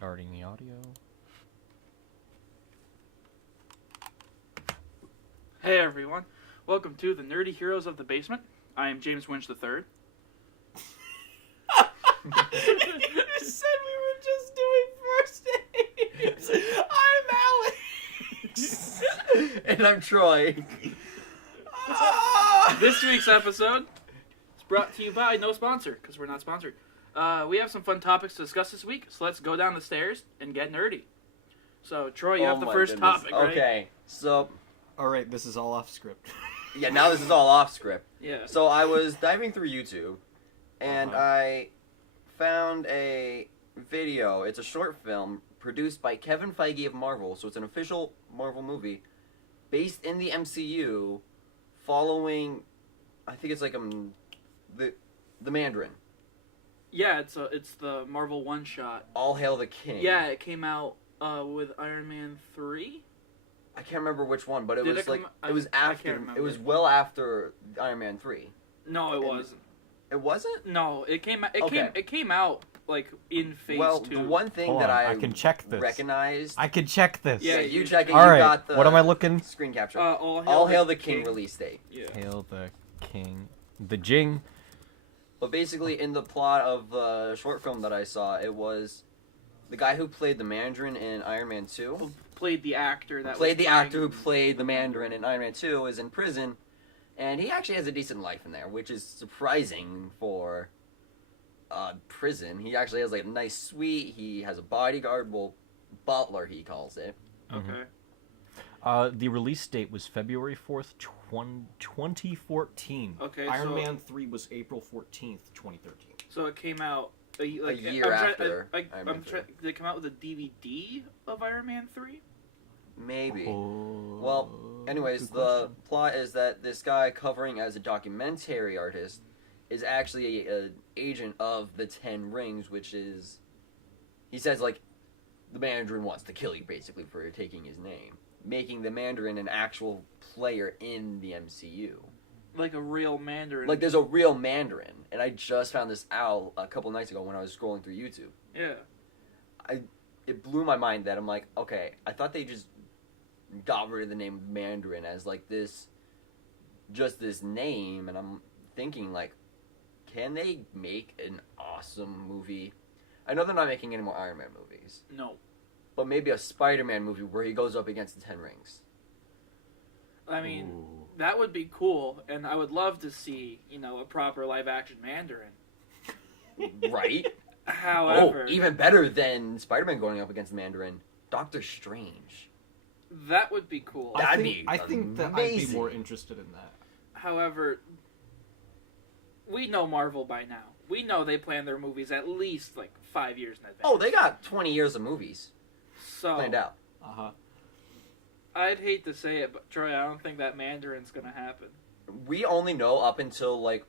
Starting the audio. Hey everyone, welcome to the Nerdy Heroes of the Basement. I am James Winch III. You said we were just doing first names. I'm Alex. And I'm Troy. This week's episode is brought to you by no sponsor, because we're not sponsored. We have some fun topics to discuss this week, so let's go down the stairs and get nerdy. So, Troy, you have the first topic, right? Okay, so... Alright, this is all off script. Yeah, now this is all off script. Yeah. So I was diving through YouTube, and I found a video. It's a short film produced by Kevin Feige of Marvel, so it's an official Marvel movie, based in the MCU, following, I think it's like the Mandarin. Yeah, it's the Marvel one-shot. All Hail the King. Yeah, it came out with Iron Man 3? I can't remember which one, but it Did was it like come- it was I after. can't remember. It was well after Iron Man 3. No, it wasn't. It wasn't? No, it came Okay. it came out like in phase 2. Well, the one thing Hold that on, I can check this. recognized. I can check this. Yeah, you you- check it. All You right, got the what am I looking? screen capture. All Hail the King release date. Yeah. Hail the King. The Jing. But basically, in the plot of the short film that I saw, it was the guy who played the Mandarin in Iron Man 2. Played the actor that Played was the actor who played the Mandarin in Iron Man 2 is in prison, and he actually has a decent life in there, which is surprising for prison. He actually has like a nice suite. He has a bodyguard, well, butler he calls it. Okay. The release date was February 4th, 2014. Okay, Iron so- Man 3 was April 14th, 2013. So it came out a year after Iron Man 3. Did it come out with a DVD of Iron Man 3? Maybe. Oh, Well, anyways, good the question. plot is that this guy covering as a documentary artist is actually an agent of the Ten Rings, which is, he says, like, the Mandarin wants to kill you, basically, for taking his name, making the Mandarin an actual player in the MCU. Like a real Mandarin. Like, there's a real Mandarin, and I just found this out a couple nights ago when I was scrolling through YouTube. Yeah. It blew my mind that I'm like, okay, I thought they just got rid of the name Mandarin as like this, just this name, and I'm thinking like, can they make an awesome movie? I know they're not making any more Iron Man movies, No. but maybe a Spider-Man movie where he goes up against the Ten Rings. I mean, Ooh. that would be cool, and I would love to see, a proper live-action Mandarin. Right? However, Even better than Spider-Man going up against Mandarin, Doctor Strange. that would be cool. That- That'd I be think that I'd be amazing. more interested in that. However, we know Marvel by now. We know they plan their movies at least like 5 years in advance. Oh, they got 20 years of movies so planned out. Uh-huh. I'd hate to say it, but Troy, I don't think that Mandarin's gonna happen. We only know up until like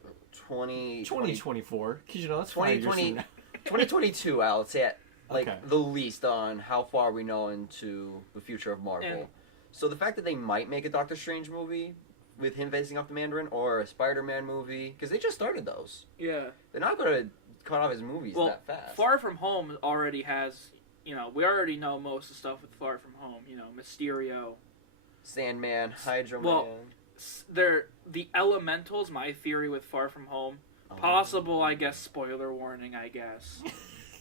2024. Because, that's 5 years 2020 from now. 2022, I would say at like Okay. the least on how far we know into the future of Marvel. And- So the fact that they might make a Doctor Strange movie with him facing off the Mandarin, or a Spider-Man movie, because they just started those. Yeah. They're not going to cut off his movies Well, that fast. Far From Home already has, we already know most of the stuff with Far From Home. Mysterio. Sandman, Hydra Well, Man. They're the elementals. My theory with Far From Home. Possible, I guess. Spoiler warning, I guess.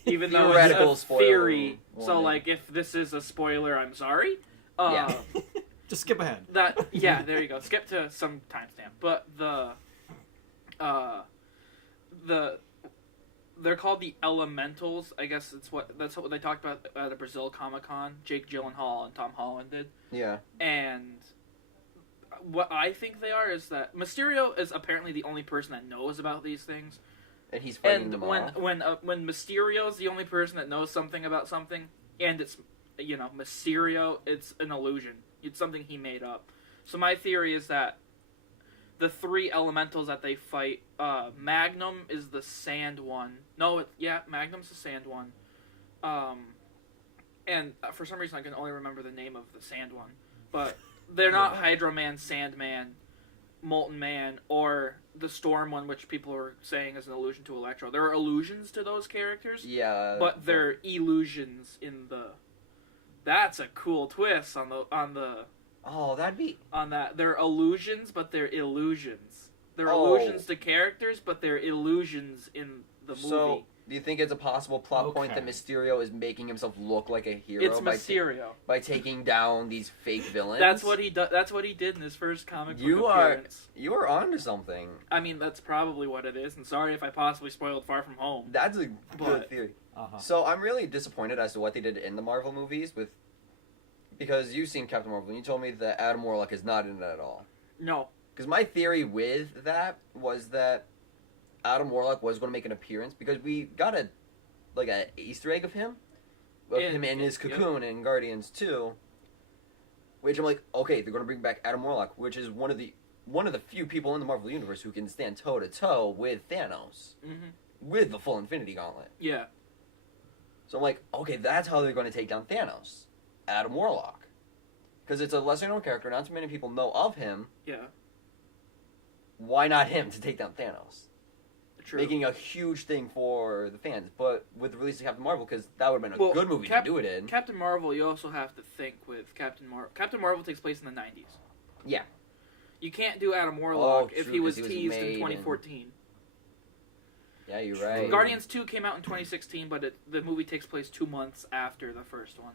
Even though Theoretical it's a spoiler theory. So, warning. like, if this is a spoiler, I'm sorry. Yeah. Just skip ahead. Yeah, there you go. Skip to some timestamp. But they're called the Elementals. I guess that's what they talked about at the Brazil Comic-Con. Jake Gyllenhaal and Tom Holland did. Yeah. And what I think they are is that Mysterio is apparently the only person that knows about these things. And he's fighting And them off. when Mysterio's the only person that knows something about something, and it's Mysterio, it's an illusion. It's something he made up. So my theory is that the three elementals that they fight, Magnum is the sand one. No, Magnum's the sand one. And for some reason I can only remember the name of the sand one. But they're not Hydro Man, Sandman. Molten Man or the Storm one, which people are saying is an allusion to Electro. There are allusions to those characters. Yeah. But they're illusions in the... That's a cool twist on the... Oh, that'd be... On that. They're illusions, but they're illusions. They're Oh. illusions to characters, but they're illusions in the movie. So, do you think it's a possible plot point that Okay. Mysterio is making himself look like a hero It's Mysterio. by taking down these fake villains? That's what he does. That's what he did in his first comic book appearance. You are onto something. I mean, that's probably what it is. And sorry if I possibly spoiled Far From Home. That's a good But- theory. Uh-huh. So I'm really disappointed as to what they did in the Marvel movies because you've seen Captain Marvel and you told me that Adam Warlock is not in it at all. No. Because my theory with that was that Adam Warlock was going to make an appearance because we got a Easter egg of him in his cocoon in Guardians 2, which I'm like, okay, they're going to bring back Adam Warlock, which is one of the few people in the Marvel universe who can stand toe to toe with Thanos with the full Infinity Gauntlet. Yeah. So I'm like, okay, that's how they're going to take down Thanos, Adam Warlock, because it's a lesser known character. Not too many people know of him. Yeah. Why not him to take down Thanos? True. Making a huge thing for the fans, but with the release of Captain Marvel, because that would have been a good movie to do it in. Captain Marvel, you also have to think with Captain Marvel. Captain Marvel takes place in the 90s. Yeah. You can't do Adam Warlock if true, he was 'cause he was teased made in 2014. Yeah, you're right. Guardians 2 came out in 2016, but the movie takes place 2 months after the first one.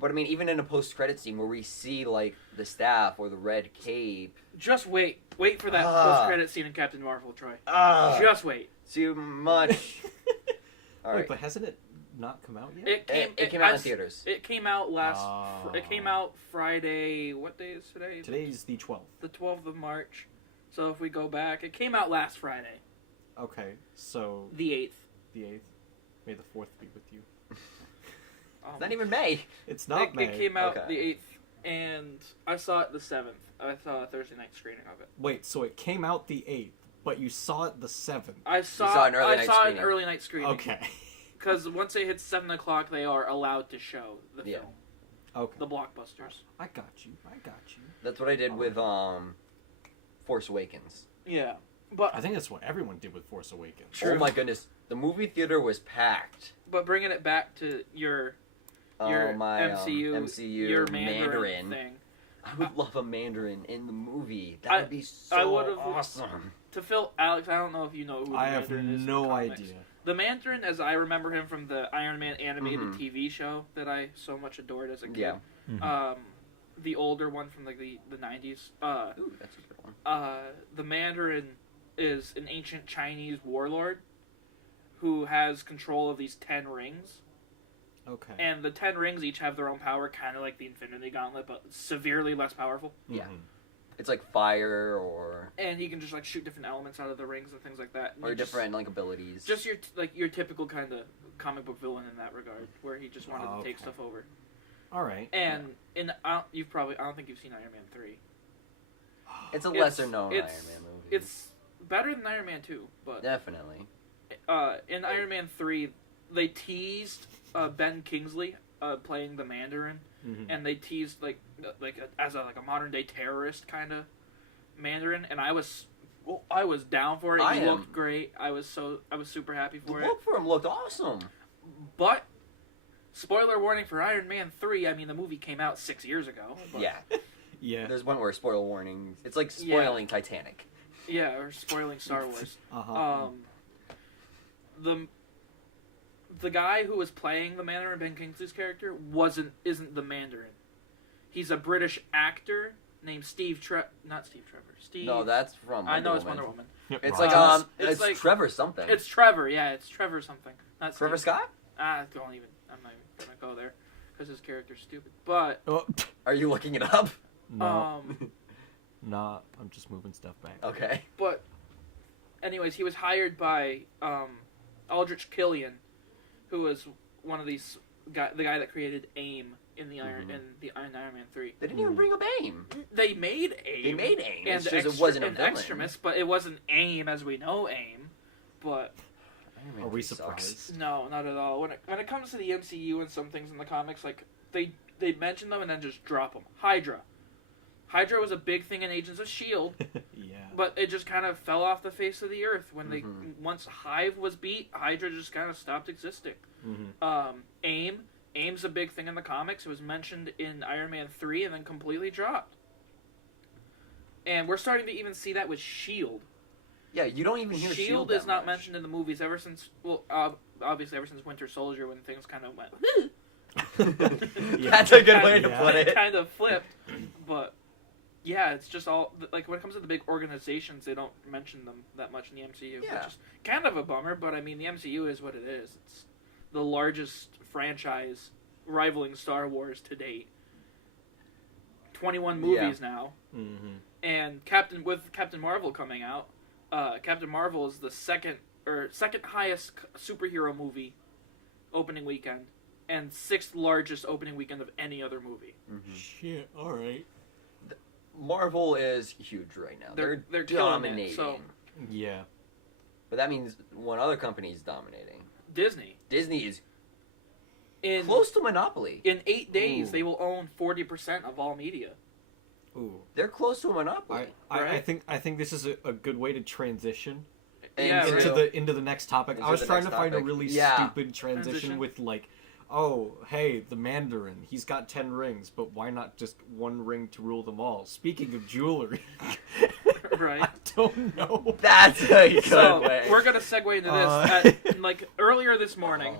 But I mean, even in a post-credit scene where we see like the staff or the red cape. Just wait for that post-credit scene in Captain Marvel, Troy. Just wait. Too much. All Wait, right. but hasn't it not come out yet? It came out in theaters. It came out It came out Friday. What day is today? Today's the 12th. The 12th of March. So if we go back, it came out last Friday. Okay, so The 8th. the 8th. May the 4th be with you. It's not even May. It's not May. It came out Okay. the 8th, and I saw it the 7th. I saw a Thursday night screening of it. Wait, so it came out the 8th, but you saw it the 7th. I saw an early night an screening. early night screening. Okay. Because once it hits 7 o'clock, they are allowed to show the film. Okay. The blockbusters. I got you. That's what I did with Force Awakens. Yeah. But I think that's what everyone did with Force Awakens. True. Oh my goodness, the movie theater was packed. But bringing it back to your MCU, your Mandarin thing. I would love a Mandarin in the movie. That would be so awesome. To fill Alex, I don't know if you know who I the have Mandarin is in the no comics. idea. The Mandarin, as I remember him from the Iron Man animated TV show that I so much adored as a kid. Yeah. The older one from like the 90s. Ooh, that's a good one. The Mandarin is an ancient Chinese warlord who has control of these 10 rings. Okay. And the 10 rings each have their own power, kind of like the Infinity Gauntlet, but severely less powerful. Yeah. It's like fire or... And he can just like shoot different elements out of the rings and things like that. And Or he different like abilities. Just your typical kind of comic book villain in that regard, where he just wanted to take stuff over. All right. And I don't think you've seen Iron Man 3. It's a lesser known Iron Man movie. It's better than Iron Man 2, but Definitely. in Iron Man 3, they teased Ben Kingsley playing the Mandarin, and they teased as a modern day terrorist kind of Mandarin, and I was down for it. He looked great. I was super happy for it. The look for him looked awesome. But spoiler warning for Iron Man 3. I mean, the movie came out 6 years ago. But, Yeah. Yeah. There's one where spoiler warnings. It's like spoiling Titanic. Yeah, or spoiling Star Wars. The guy who was playing the Mandarin, Ben Kingsley's character, isn't the Mandarin. He's a British actor named not Steve Trevor. Steve. No, that's from Wonder I know Woman. it's Wonder Woman. It's Right. it's like Trevor something. It's Trevor. Yeah, it's Trevor something. Not Trevor Steve. Scott? I'm not even gonna go there because his character's stupid. But Oh, Are you looking it up? no. Nah, I'm just moving stuff back. Okay. But anyways, he was hired by Aldrich Killian, who was one of the guy that created AIM in the Iron Man 3. They didn't even bring up AIM. They made AIM. They made AIM. And It's just it wasn't a and villain. Extremis, but it wasn't AIM as we know AIM. But Iron Man Are we 3 sucks. surprised? no, not at all. When it comes to the MCU and some things in the comics, like they mention them and then just drop them. Hydra was a big thing in Agents of S.H.I.E.L.D. Yeah. But it just kind of fell off the face of the earth when they once Hive was beat. Hydra just kind of stopped existing. AIM's a big thing in the comics. It was mentioned in Iron Man 3 and then completely dropped. And we're starting to even see that with S.H.I.E.L.D. Yeah, you don't even hear S.H.I.E.L.D. is not mentioned in the movies ever since, well, obviously ever since Winter Soldier when things kind of went... That's a good way to put it. It kind of flipped, but yeah, it's just all, like, when it comes to the big organizations, they don't mention them that much in the MCU, which is kind of a bummer, but I mean, the MCU is what it is. It's the largest franchise rivaling Star Wars to date. 21 movies now. And Captain Marvel coming out, Captain Marvel is the second highest superhero movie opening weekend, and 6th largest opening weekend of any other movie. Shit, alright. Marvel is huge right now. They're dominating. So, yeah. But that means one other company is dominating. Disney. Disney is close to monopoly. In 8 days, they will own 40% of all media. Ooh. They're close to a monopoly. I think this is a good way to transition into the next topic. I was trying to find a really stupid transition with like, oh, hey, the Mandarin, he's got 10 rings, but why not just one ring to rule them all? Speaking of jewelry. Right. I don't know. That's a good way. We're going to segue into this. Like, earlier this morning,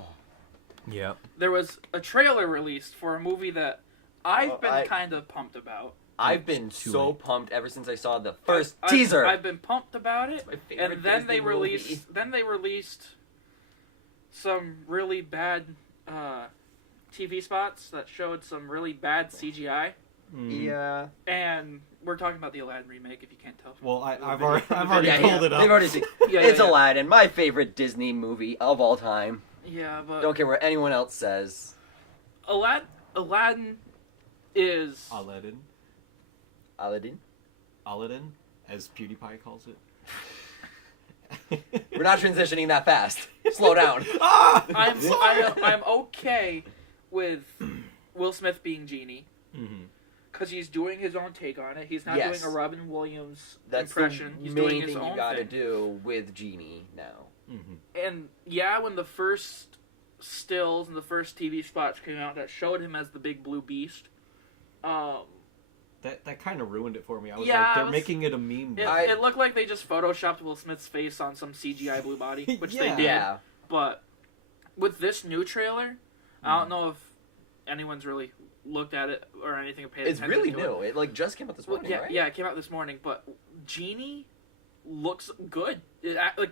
there was a trailer released for a movie that I've been kind of pumped about. I've been so pumped ever since I saw the first teaser. I've been pumped about it, and then they released some really bad TV spots that showed some really bad CGI. Yeah. And we're talking about the Aladdin remake, if you can't tell. Well, I've already pulled it up. They've already seen. It's Aladdin, my favorite Disney movie of all time. Yeah, but don't care what anyone else says. Aladdin is Aladdin, as PewDiePie calls it. We're not transitioning that fast. Slow down. I'm okay with Will Smith being Genie. Because he's doing his own take on it. He's not doing a Robin Williams impression. He's doing his own thing. You gotta do with Genie now. And yeah, when the first stills and the first TV spots came out that showed him as the big blue beast, that kind of ruined it for me. I was like, they're making it a meme. It looked like they just photoshopped Will Smith's face on some CGI blue body, which they did. Yeah. But with this new trailer, I don't know if anyone's really looked at it or anything. It's really new. It like just came out this morning, right? Yeah, it came out this morning. But Genie looks good. Like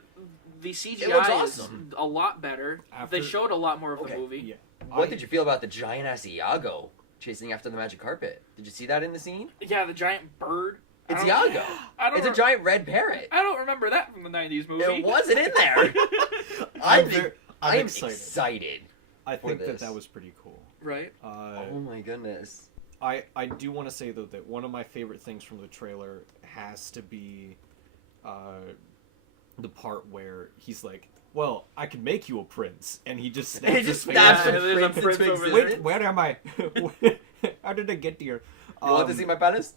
the CGI is a lot better. They showed a lot more of the movie. Yeah. What did you feel about the giant ass Iago chasing after the magic carpet? Did you see that in the scene? Yeah, the giant bird. It's Iago. It's a giant red parrot. I don't remember that from the 90s movie. It wasn't in there. I'm excited. I think that was pretty cool. Right? Oh my goodness. I do want to say, though, that one of my favorite things from the trailer has to be the part where he's like, well, I can make you a prince. And he just snaps his fingers. Wait, where am I? How did I get here? You want to see my penis?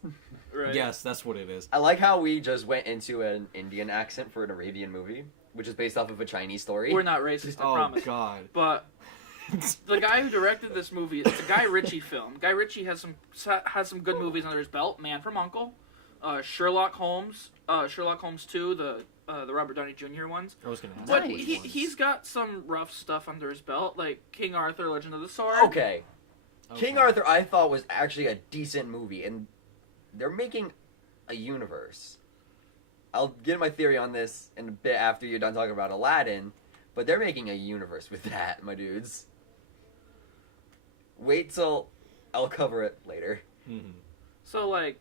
Right. Yes, that's what it is. I like how we just went into an Indian accent for an Arabian movie, which is based off of a Chinese story. We're not racist, I promise. Oh, God. But the guy who directed this movie, it's a Guy Ritchie film. Guy Ritchie has some good movies under his belt. Man from U.N.C.L.E., Sherlock Holmes 2, the Robert Downey Jr. ones. I was gonna ask. But he's got some rough stuff under his belt, like King Arthur, Legend of the Sword. Okay. King Arthur, I thought, was actually a decent movie, and they're making a universe. I'll get my theory on this in a bit after you're done talking about Aladdin, but they're making a universe with that, my dudes. Wait till I'll cover it later. Mm-hmm. So, like,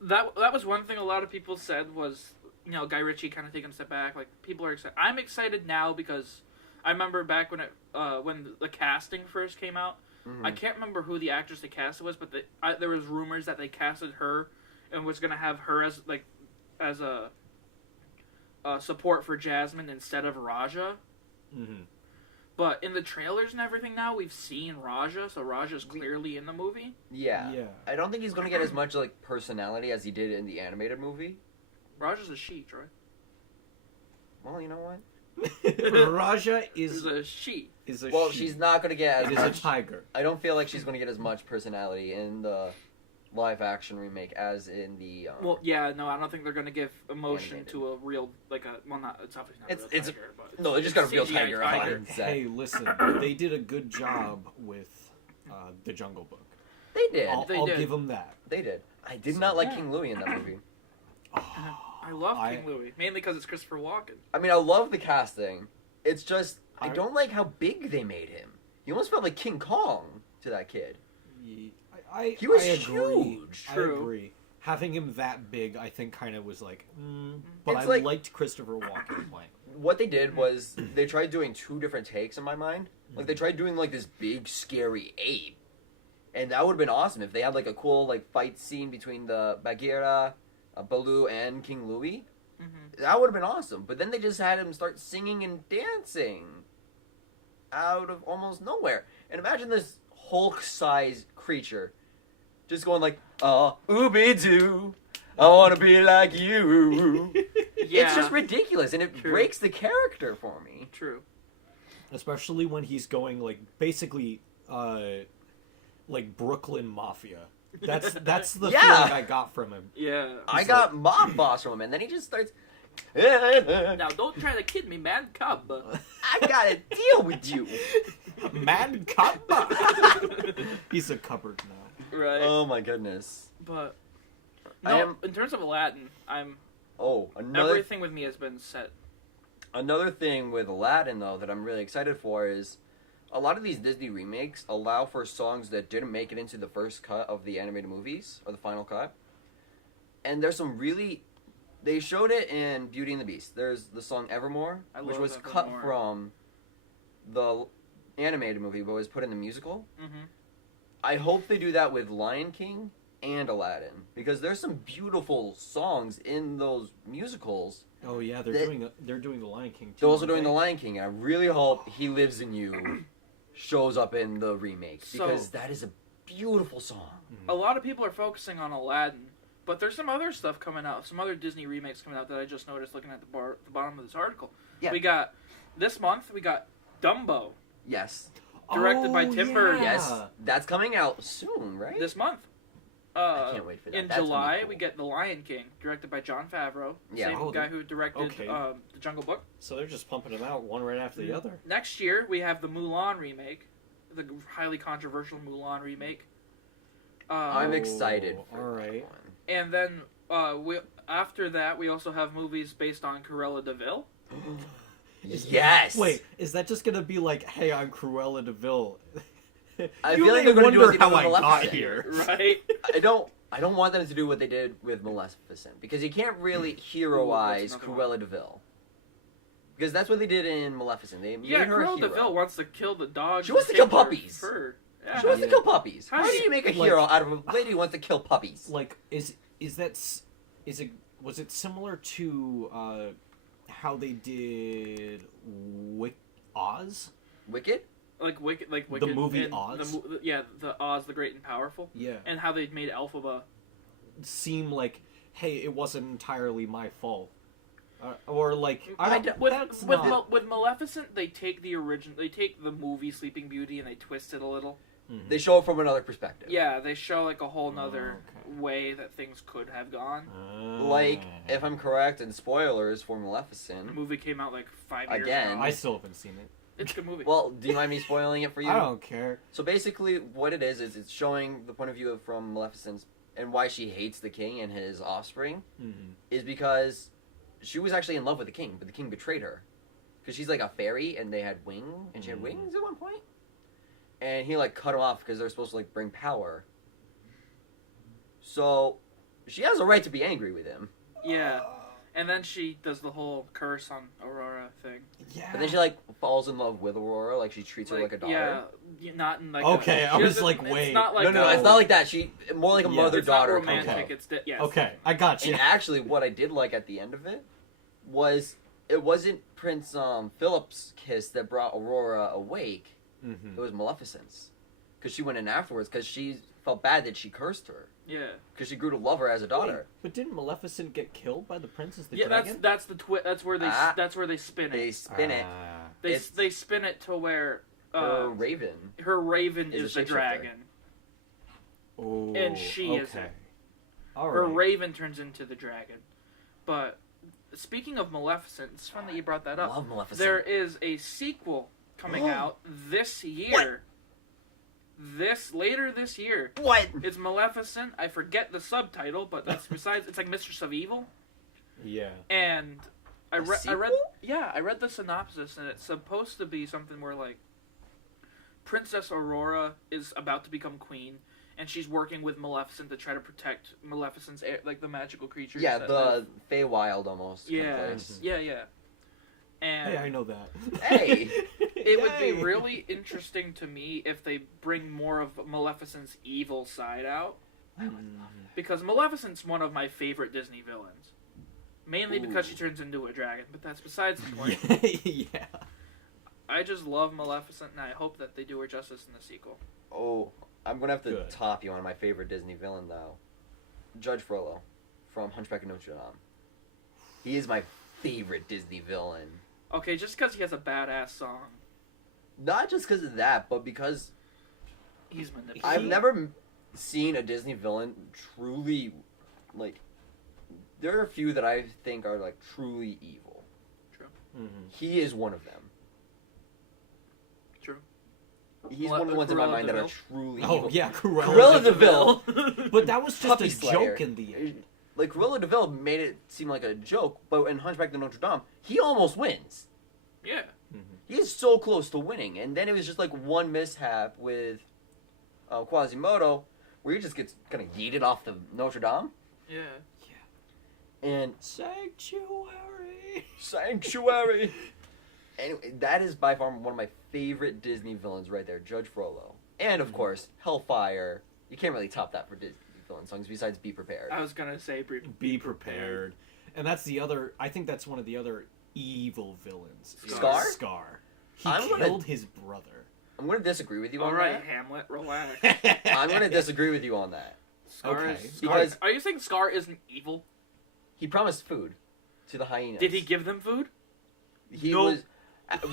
that was one thing a lot of people said was, you know, Guy Ritchie kind of taking a step back. Like, people are excited. I'm excited now because I remember back when the casting first came out. Mm-hmm. I can't remember who the actress they casted was, but there was rumors that they casted her and was going to have her as a support for Jasmine instead of Raja. Mm-hmm. But in the trailers and everything now, we've seen Raja, so Raja's clearly in the movie. Yeah. I don't think he's going to get as much like personality as he did in the animated movie. Raja's a she, Troy. Well, you know what? Raja is a she. Well, she's not going to get as much. It is a tiger. I don't feel like she's going to get as much personality in the live-action remake as in the... well, yeah, no, I don't think they're going to give emotion animated. to a real, like a... Well, not, it's obviously not a real tiger, but... No, they just got a real CGI tiger on set. Hey, listen, they did a good job with The Jungle Book. They did. I'll give them that. They did. I did not like King Louie in that movie. I love King Louie, mainly because it's Christopher Walken. I mean, I love the casting. It's just, I don't like how big they made him. He almost felt like King Kong to that kid. He was huge. I agree. Having him that big, I think, kind of was like, but It's I like- liked Christopher Walken playing. What they did was, they tried doing 2 different takes in my mind. Like, they tried doing, like, this big, scary ape. And that would have been awesome if they had, like, a cool, like, fight scene between the Bagheera, Baloo, and King Louie. Mm-hmm. That would have been awesome. But then they just had him start singing and dancing out of almost nowhere. And imagine this Hulk-sized creature just going like, ooby-doo, I want to be like you. Yeah. It's just ridiculous, and it True. breaks the character for me. True. Especially when he's going, like, basically, like, Brooklyn Mafia. That's the Yeah. feeling I got from him. Yeah. I got Mob Boss from him, and then he just starts... Now, don't try to kid me, man. Cub. I gotta deal with you. Man cupboard. He's a cupboard now. Right. Oh my goodness. But... I No, am- in terms of Aladdin, Another everything with me has been set. Another thing with Aladdin, though, that I'm really excited for is a lot of these Disney remakes allow for songs that didn't make it into the first cut of the animated movies, or the final cut. And there's some really... They showed it in Beauty and the Beast. There's the song Evermore, I which love was cut Evermore. from the animated movie, but was put in the musical. Mm-hmm. I hope they do that with Lion King and Aladdin, because there's some beautiful songs in those musicals. Oh yeah, they're doing the Lion King too. They're also aren't doing they? The Lion King, and I really hope He Lives in You shows up in the remake, because So- that is a beautiful song. A lot of people are focusing on Aladdin, but there's some other stuff coming out, some other Disney remakes coming out that I just noticed looking at the bottom of this article. Yeah. We got, this month, we got Dumbo, Yes. directed by Tim Burton. Yes. That's coming out soon, right? This month. I can't wait for that. In That's gonna be July, cool. we get The Lion King, directed by Jon Favreau, Yeah. same Oh, guy who directed okay. The Jungle Book. So they're just pumping them out one right after the other. Next year, we have the Mulan remake, the highly controversial Mulan remake. I'm excited for all that right. one. And then after that, we also have movies based on Cruella de Vil. Yes! Wait, is that just gonna be like, hey, I'm Cruella de Vil? I You feel like may they're gonna do wonder what they did how with I got Maleficent. here. Right? I don't want them to do what they did with Maleficent, because you can't really heroize another Cruella de Vil. Because that's what they did in Maleficent. They made Yeah, her a Cruella de hero. Vil wants to kill the dogs. She wants and to kill take their puppies. fur. Yeah. She wants to Yeah. kill puppies. How How do do you- you make a like- hero out of a lady who wants to kill puppies? Like, is it was it similar to how they did Oz? Wicked? Like Wicked, The movie and Oz? the Oz, the Great and Powerful, Yeah. and how they made Elphaba. Seem like, hey, it wasn't entirely my fault, or like With Maleficent, they take the movie Sleeping Beauty and they twist it a little. They show it from another perspective. Yeah, they show like a whole nother okay. way that things could have gone. Like, if I'm correct, and spoilers for The Maleficent. movie came out like 5 years Again. ago. I still haven't seen it. It's a good movie. Well, do you mind me spoiling it for you? I don't care. So basically, what it is it's showing the point of view from Maleficent and why she hates the king and his offspring is because she was actually in love with the king, but the king betrayed her. Because she's like a fairy, and they had wings, and she had wings at one point. And he like cut them off because they're supposed to like bring power. So she has a right to be angry with him. Yeah. And then she does the whole curse on Aurora thing. Yeah. But then she like falls in love with Aurora, like she treats her like a daughter. Yeah, not in like. Okay, I she was doesn't- like, it's wait. not like No, it's not like that. She more like a Yeah. mother-daughter It's not romantic. combo. It's yes. Okay, I got you. And actually, what I did like at the end of it was it wasn't Prince Philip's kiss that brought Aurora awake. It was Maleficent's. because she went in afterwards because she felt bad that she cursed her. Yeah. Because she grew to love her as a daughter. Wait, but didn't Maleficent get killed by the prince as the Yeah, dragon? that's the that's where they that's where they spin it. They spin it. They spin it to where Her raven. Her raven is the shapeshifter. dragon. Oh, And she isn't. All Her right. raven turns into the dragon. But speaking of Maleficent, it's fun that you brought that up. Love Maleficent. There is a sequel coming out this year. Later this year. What? It's Maleficent. I forget the subtitle, but that's besides. It's like Mistress of Evil. Yeah. And I read sequel? I read the synopsis, and it's supposed to be something where like Princess Aurora is about to become queen, and she's working with Maleficent to try to protect Maleficent's like the magical creatures. Yeah, that the live. Feywild almost. Yeah, kind of place. yeah. And Hey, I know that. Hey! it would be really interesting to me if they bring more of Maleficent's evil side out. Because Maleficent's one of my favorite Disney villains. Mainly because she turns into a dragon, but that's besides the point. Yeah. I just love Maleficent, and I hope that they do her justice in the sequel. Oh, I'm gonna have to Good. top you on my favorite Disney villain, though. Judge Frollo from Hunchback of Notre Dame. He is my favorite Disney villain. Okay, just because he has a badass song. Not just because of that, but because He's manipulative. I've never seen a Disney villain truly, like, there are a few that I think are, like, truly evil. True. He is one of them. True. He's one of the ones in my Cruella mind that are de truly Oh, evil. yeah, Cruella de Vil. But that was just Puppy a Slayer. joke in the end. Like, Cruella de Vil made it seem like a joke, but in Hunchback of Notre Dame, he almost wins. Yeah. He is so close to winning, and then it was just like one mishap with Quasimodo, where he just gets kind of yeeted off the Notre Dame. Yeah. And Sanctuary. Anyway, that is by far one of my favorite Disney villains right there, Judge Frollo. And of course, Hellfire. You can't really top that for Disney villain songs besides Be Prepared. I was gonna say Be prepared. And that's the other. I think that's one of the other evil villains. is Scar? Scar. He I'm killed gonna- his brother. I'm going to disagree with you All on right, that. Hamlet, relax. I'm going to disagree with you on that. Scar Okay. is, Because- are you saying Scar isn't evil? He promised food to the hyenas. Did he give them food? He No. was.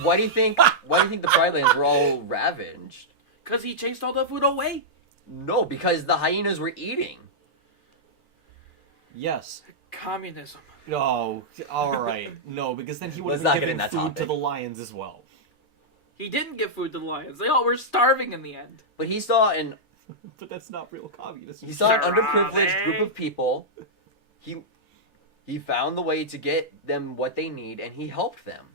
Why do you think? Why do you think the Pride Lands were all ravaged? Because he chased all the food away. No, because the hyenas were eating. Yes. Communism. No. All right. No, because then he would Let's have not been get in giving that food to topic. the lions as well. He didn't give food to the lions. They all were starving in the end. But he saw an But that's not real communism. he saw an Charade. underprivileged group of people. He found the way to get them what they need, and he helped them.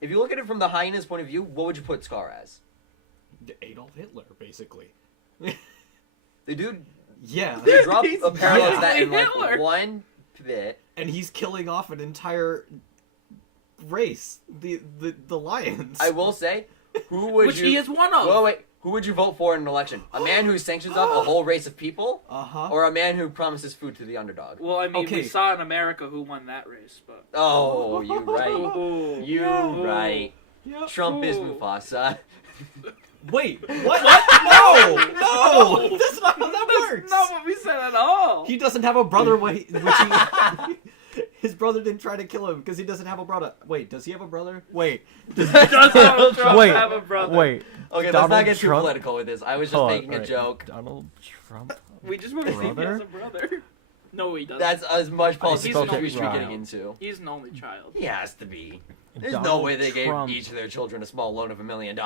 If you look at it from the hyena's point of view, what would you put Scar as? Adolf Hitler, basically. The dude, Yeah. they dropped He's a parallel to that in basically like Hitler. one bit. And he's killing off an entire race. The lions. I will say, who would Which you? he is one of. Well, wait. Who would you vote for in an election? A man who sanctions off a whole race of people, Uh-huh. or a man who promises food to the underdog? Well, I mean, Okay. we saw in America who won that race, but... Oh, you right. Ooh. You Yeah. right. Yep. Trump is Ooh. Mufasa. Wait, what? No! That's not how that works! That's not what we said at all. He doesn't have a brother, his brother didn't try to kill him because he doesn't have a brother. Wait, does he have a brother? Wait. Does Donald Trump Wait, have a brother? wait. Okay, let's Donald not get too Trump? political with this. I was just Hold on, making a alright. joke. Donald Trump? We just want to see if he Brother? has a brother. No, he doesn't. That's as much politics spelled as it we should be wrong. getting into. He's an only child. He has to be. There's no Donald way they Trump. gave each of their children a small loan of $1 million.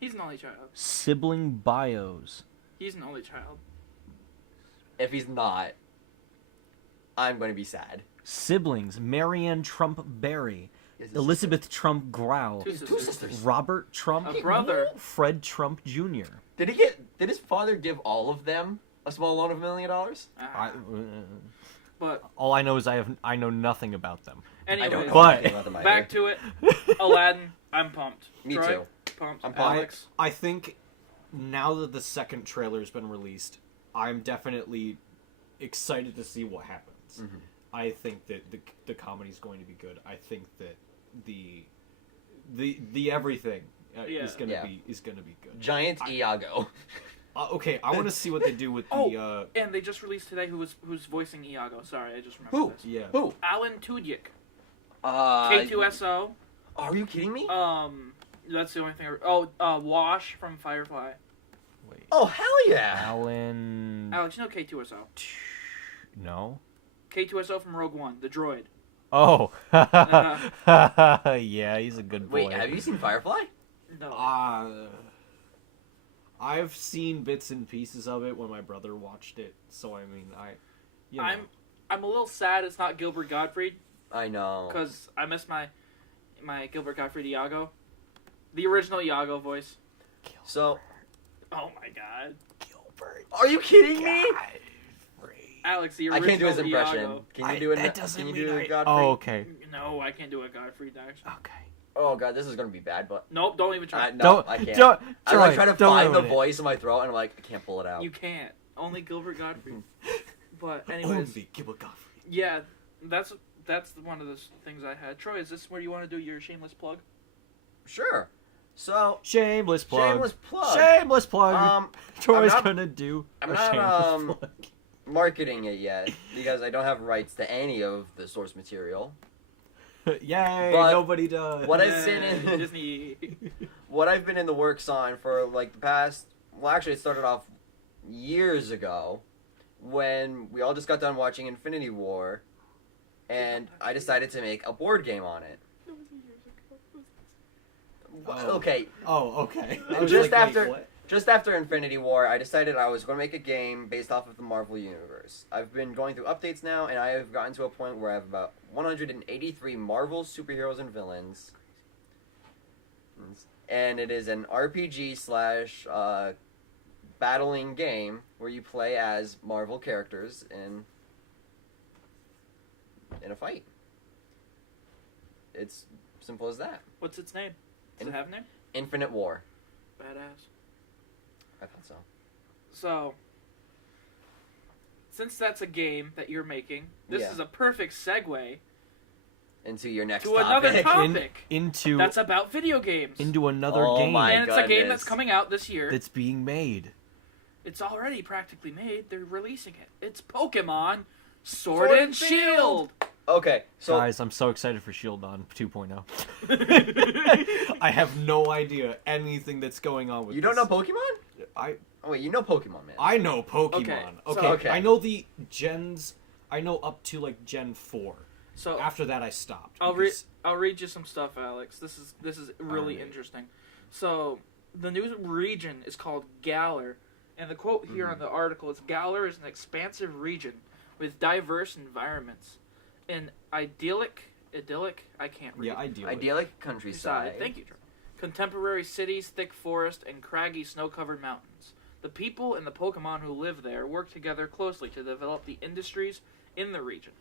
He's an only child. Sibling bios. He's an only child. If he's not, I'm going to be sad. Siblings: Marianne Trump Berry, Elizabeth Trump Grau, Two Two sisters. sisters. Robert Trump, A brother. Fred Trump Jr. Did his father give all of them a small loan of $1 million? I, But all I know is I know nothing about them. anyway, I don't know But- anything about them either. back to it. Aladdin, I'm pumped. Me Troy, too. Pumped. I'm pumped. Alex. I think now that the second trailer's been released, I'm definitely excited to see what happens. Mhm. I think that the comedy's going to be good. I think that the everything is gonna be good. Giant Iago. Okay, I want to see what they do with the. And they just released today who's voicing Iago. Sorry, I just remembered this. Yeah. Who? Alan Tudyk. K2SO. Are you kidding me? That's the only thing. Wash from Firefly. Wait. Oh, hell yeah! Alan. Alex, you know K2SO? No. K2SO from Rogue One, the droid. Oh. Yeah, he's a good boy. Wait, have you seen Firefly? No. I've seen bits and pieces of it when my brother watched it, so I mean, I'm a little sad it's not Gilbert Gottfried. I know. Because I miss my Gilbert Gottfried Iago. The original Iago voice. So. Oh my god. Gilbert. Are you kidding me? Alex, the I original can't do his impression. Iago. Can you do it? Can you do it, Godfrey? Oh, okay. No, I can't do a Gottfried actually. Okay. Oh god, this is gonna be bad, but Nope, don't even try. no, I can't. I'm like trying to find the voice in my throat, and I'm like, I can't pull it out. You can't. Only Gilbert Gottfried. But anyways, only Gilbert Gottfried. Yeah, that's one of the things I had. Troy, is this where you want to do your shameless plug? Sure. So shameless plug. Shameless plug. Shameless plug. Troy's gonna do I'm a not shameless plug. marketing it yet because I don't have rights to any of the source material. Yay! But nobody does. What I've been in Disney. What I've been in the works on for like the past. Well, actually, it started off years ago when we all just got done watching Infinity War, and I decided to make a board game on it. Okay. Oh, okay. Just after Infinity War, I decided I was going to make a game based off of the Marvel Universe. I've been going through updates now, and I have gotten to a point where I have about 183 Marvel superheroes and villains. And it is an RPG / battling game where you play as Marvel characters in a fight. It's simple as that. What's its name? Does it have a name? Infinite War. Badass. I thought so. So, since that's a game that you're making, this is a perfect segue into your next to another topic into that's about video games. Into another game. And it's a game that's coming out this year. That's being made. It's already practically made. They're releasing it. It's Pokemon Sword and Shield. Okay, so guys, I'm so excited for Shield on 2.0. I have no idea anything that's going on with you this. don't know Pokemon? Oh wait, you know Pokemon, man. I know Pokemon. Okay. I know the gens. I know up to like Gen 4. So after that, I stopped. I'll read you some stuff, Alex. This is really interesting. So the new region is called Galar, and the quote here on the article is: Galar is an expansive region with diverse environments. An idyllic, I can't read. Yeah, idyllic countryside. Thank you, Troy. Contemporary cities, thick forest, and craggy snow-covered mountains. The people and the Pokemon who live there work together closely to develop the industries in the region.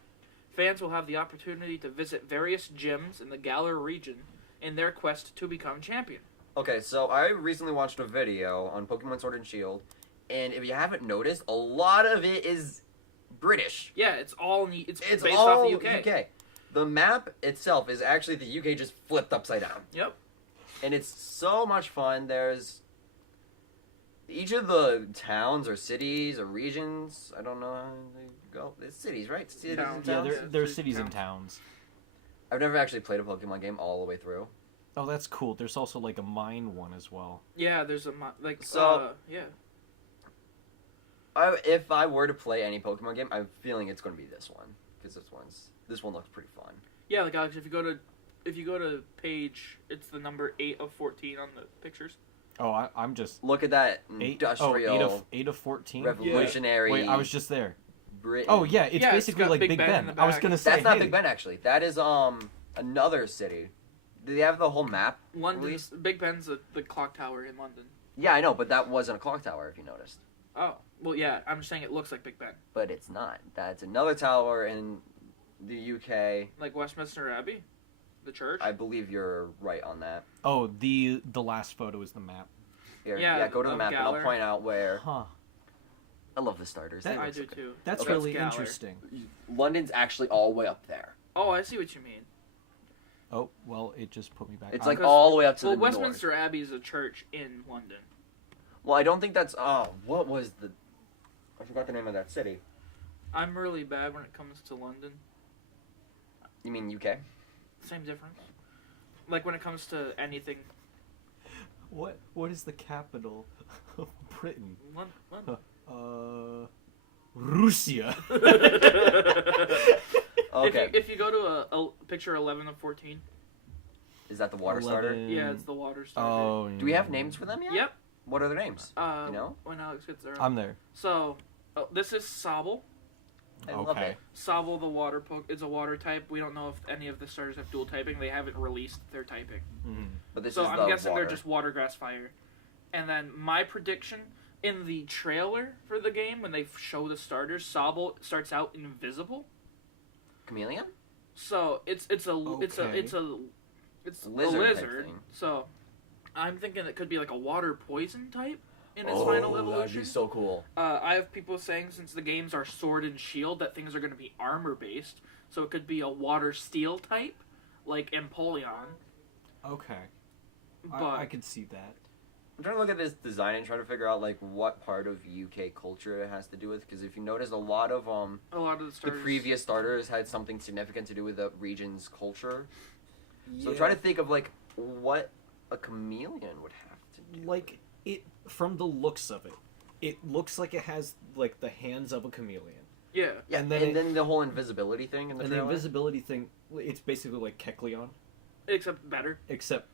Fans will have the opportunity to visit various gyms in the Galar region in their quest to become champion. Okay, so I recently watched a video on Pokemon Sword and Shield, and if you haven't noticed, a lot of it is British. Yeah, it's based off the UK. The map itself is actually the UK just flipped upside down. Yep. And it's so much fun. There's each of the towns or cities or regions. I don't know how they go. It's cities, right? Cities and towns. Yeah, they're cities and towns. I've never actually played a Pokemon game all the way through. Oh, that's cool. There's also like a mine one as well. Yeah, there's yeah. If I were to play any Pokemon game, I'm feeling it's going to be this one because this one looks pretty fun. Yeah, like Alex, if you go to page, it's the number 8 of 14 on the pictures. Oh, I'm just look at that industrial. 8 of 14. Revolutionary. Wait, I was just there. Britain. Oh yeah, it's basically like Big Ben. I was gonna say that's not Big Ben actually. That is another city. Do they have the whole map? London's Big Ben's the clock tower in London. Yeah, I know, but that wasn't a clock tower if you noticed. Oh, well, yeah, I'm just saying it looks like Big Ben. But it's not. That's another tower in the UK. Like Westminster Abbey? The church? I believe you're right on that. Oh, the last photo is the map. Here, yeah, go to the map and I'll point out where. Huh. I love the starters. I do too. That's really interesting. London's actually all the way up there. Oh, I see what you mean. Oh, well, it just put me back. It's like all the way up to the Westminster north. Abbey is a church in London. Well, I don't think that's... Oh, what was the... I forgot the name of that city. I'm really bad when it comes to London. You mean UK? Same difference. Like when it comes to anything. What is the capital of Britain? London. Russia. Okay. If you go to a picture 11 of 14. Is that the water starter? Yeah, it's the water starter. Oh, Do we have names for them yet? Yep. What are their names? You know? When Alex gets there. I'm there. So, this is Sobble. I love it. Sobble, the water is a water type. We don't know if any of the starters have dual typing. They haven't released their typing. Mm-hmm. But this so is I'm guessing water. they're just water, grass, fire. And then my prediction in the trailer for the game, when they show the starters, Sobble starts out invisible. Chameleon? So it's a lizard. Thing. So I'm thinking it could be like a water poison type in its final evolution. That'd be so cool. I have people saying since the games are sword and shield that things are going to be armor based, so it could be a water steel type, like Empoleon. Okay. But I could see that. I'm trying to look at this design and try to figure out like what part of UK culture it has to do with. Because if you notice, a lot of the starters, previous starters had something significant to do with the region's culture. So I'm trying to think of like what a chameleon would have to do. Like it from the looks of it, it looks like it has like the hands of a chameleon. Yeah. And then the whole invisibility thing in the trailer. The invisibility thing, it's basically like Kecleon. Except better. Except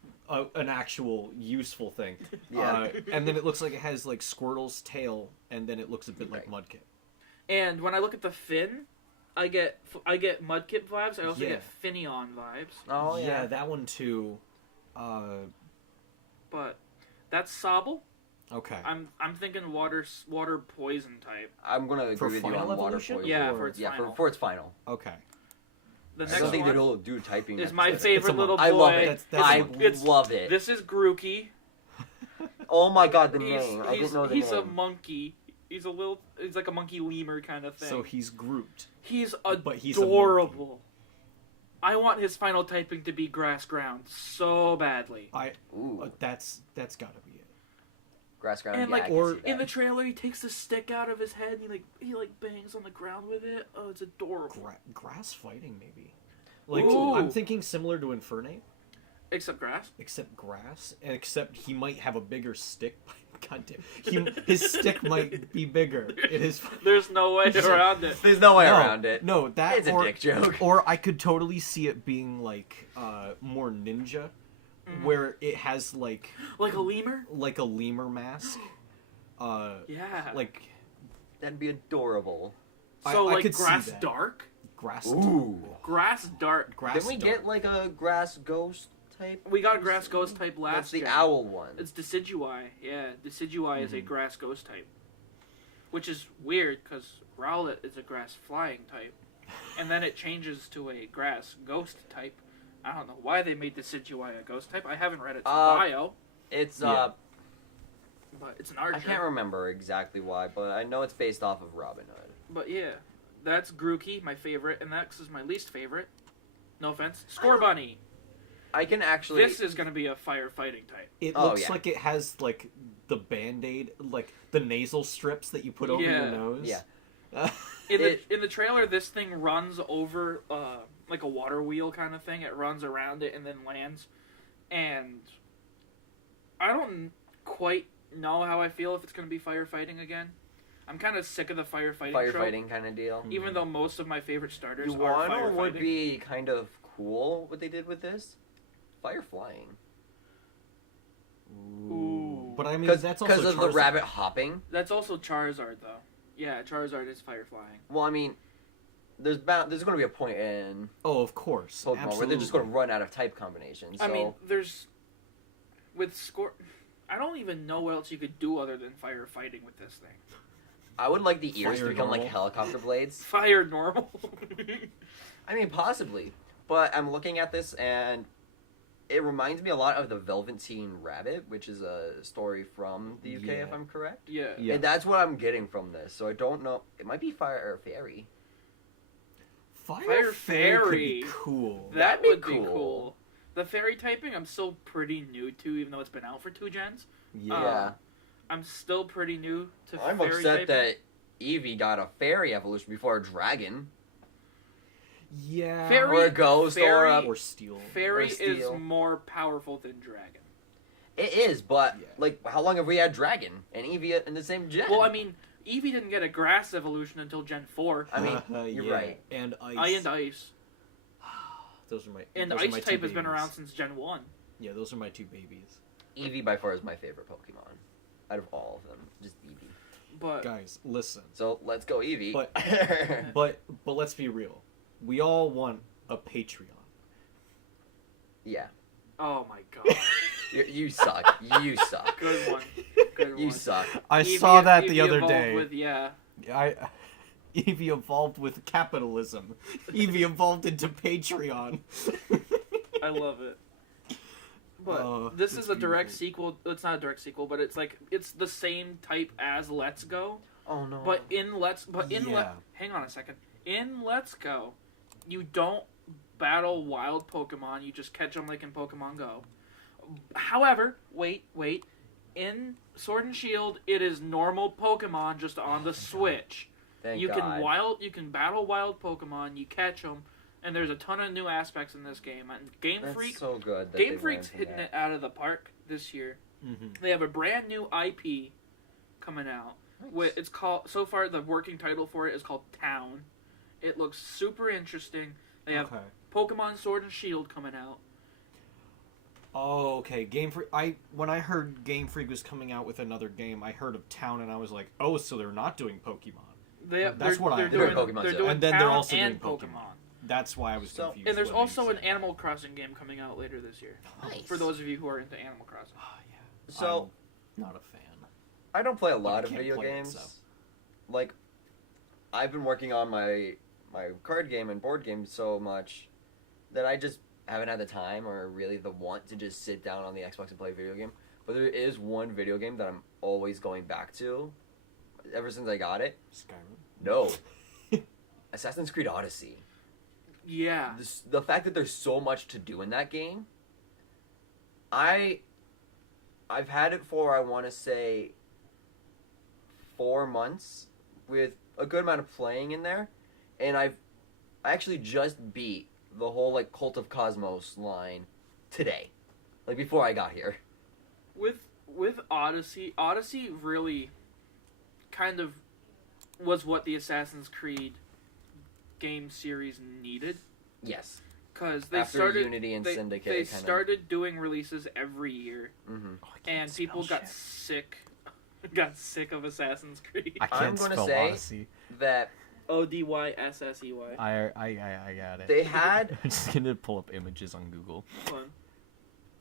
an actual useful thing. Yeah. And then it looks like it has like Squirtle's tail, and then it looks a bit like Mudkip. And when I look at the fin, I get Mudkip vibes. I also get Finneon vibes. Oh yeah, that one too. But that's Sobble. Okay. I'm thinking water poison type. I'm gonna agree with you on water poison. Yeah, for its final. For its final. Okay. The I next don't think one they'll do typing. is my favorite little boy. I love it. I It's love it. This is Grookey. Oh my god, the name! I didn't know the name. He's a monkey. He's like a monkey lemur kind of thing. So he's grouped. He's He's adorable. I want his final typing to be grass ground so badly. That's gotta be it. Grass ground. And yeah, like in the trailer, he takes the stick out of his head and he bangs on the ground with it. Oh, it's adorable. Grass fighting maybe. Like Ooh. I'm thinking similar to Infernape. Except grass. Except grass, and except he might have a bigger stick. God damn, his stick might be bigger. It is. There's no way around it. There's no way around it. No, that it's a dick joke. Or I could totally see it being like more ninja, where it has like a lemur, like a lemur mask. Yeah. Like that'd be adorable. So I like could grass see that. dark. Grass. Ooh. Grass dark. Didn't we get like a grass ghost type? We got grass ghost type last. That's the gen. owl one. It's Decidueye. Yeah, Decidueye is a grass ghost type, which is weird because Rowlet is a grass flying type, and then it changes to a grass ghost type. I don't know why they made Decidueye a ghost type. I haven't read its bio. It's but it's an archer. I can't remember exactly why, but I know it's based off of Robin Hood. But yeah, that's Grookey, my favorite, and Nex is my least favorite. No offense. Scorbunny. I can actually... This is going to be a firefighting type. It looks like it has, like, the Band-Aid, like, the nasal strips that you put over your nose. Yeah. In the trailer, this thing runs over, like a water wheel kind of thing. It runs around it and then lands. And I don't quite know how I feel if it's going to be firefighting again. I'm kind of sick of the firefighting trope, kind of deal. even though most of my favorite starters are firefighting. Would be kind of cool what they did with this. Fire flying. Ooh. But I mean, that's also because of the rabbit hopping. That's also Charizard, though. Yeah, Charizard is fire flying. Well, I mean, there's going to be a point in of course, Pokemon where they're just going to run out of type combinations. So. I mean, I don't even know what else you could do other than firefighting with this thing. I would like the ears to become normal. like helicopter blades. Fire normal. I mean, possibly. But I'm looking at this and it reminds me a lot of the Velveteen Rabbit, which is a story from the UK, if I'm correct. Yeah. And that's what I'm getting from this. So I don't know. It might be Fire or Fairy. Fire Fairy could be cool. That'd would be be cool. The fairy typing, I'm still pretty new to, even though it's been out for 2 gens. Yeah. I'm still pretty new to I'm fairy upset typing. that Eevee got a fairy evolution before a dragon. Yeah. Fairy, or a ghost or steel. Fairy Or steel. is more powerful than dragon. It is, but Yeah. like, how long have we had dragon and Eevee in the same gen? Well, I mean, Eevee didn't get a grass evolution until Gen 4. I mean, you're right. And ice. And ice. Those are my. And the those are ice my type two has been babies. around since Gen 1. Yeah, those are my 2 babies. Eevee by far is my favorite Pokemon out of all of them. Just Eevee. But Guys, listen. So let's go Eevee. But let's be real. We all want a Patreon. yeah, oh my god. you suck. You suck. Good one. Good You one. suck. I Eevee- saw that the Eevee other evolved day. With, yeah. Eevee evolved with capitalism. Eevee evolved into Patreon. I love it. But this is it's a direct beautiful. sequel. It's not a direct sequel, but it's like it's the same type as Let's Go. Oh no. But in Let's Yeah. hang on a second. In Let's Go, you don't battle wild Pokemon. You just catch them like in Pokemon Go. However, wait. In Sword and Shield, it is normal Pokemon just on the Switch. Thank You God. can battle wild Pokemon. You catch them, and there's a ton of new aspects in this game. And Game That's Freak, so good. That Game they Freak's went from hitting that. it out of the park this year. Mm-hmm. They have a brand new IP coming out. Nice. It's called, so far the working title for it is called Town. It looks super interesting. They have Okay. Pokemon Sword and Shield coming out. Oh, okay. Game Freak. When I heard Game Freak was coming out with another game, I heard of Town, and I was like, oh, so they're not doing Pokemon. They're They're doing Pokemon They're too. doing And then Town they're also and doing Pokemon. That's why I was So- confused. And there's when you also an said- Animal Crossing game coming out later this year. Nice. For those of you who are into Animal Crossing. Oh, yeah. So I'm not a fan. I don't play a I lot of can't video play it, games. so. Like, I've been working on my card game and board game so much that I just haven't had the time or really the want to just sit down on the Xbox and play a video game. But there is one video game that I'm always going back to ever since I got it. Skyrim. No. Assassin's Creed Odyssey. Yeah. The fact that there's so much to do in that game, I've had it for, I want to say, 4 months with a good amount of playing in there, and I actually just beat the whole like Cult of Cosmos line today, like before I got here. With Odyssey really kind of was what the Assassin's Creed game series needed. Yes. Because they After started Unity and they, Syndicate, they kinda. started doing releases every year, Mm-hmm. and people got sick of Assassin's Creed. I can't I'm gonna spell say- Odyssey. That Odyssey. I got it. they had I'm just gonna pull up images on Google. Fun.